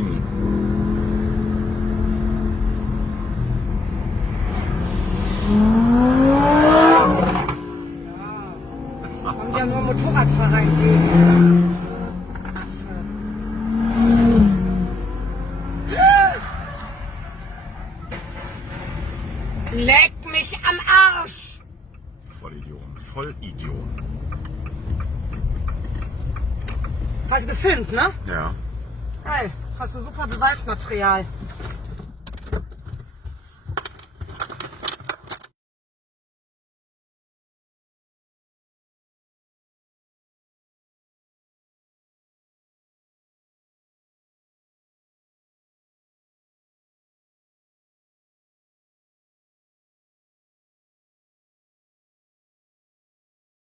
Lamborghini. Kommt ja nur Motorradfahrer entgegen. Leck mich am Arsch! Vollidiot. Vollidiot. Hast du gefilmt, ne? Ja. Geil. Hast du super Beweismaterial.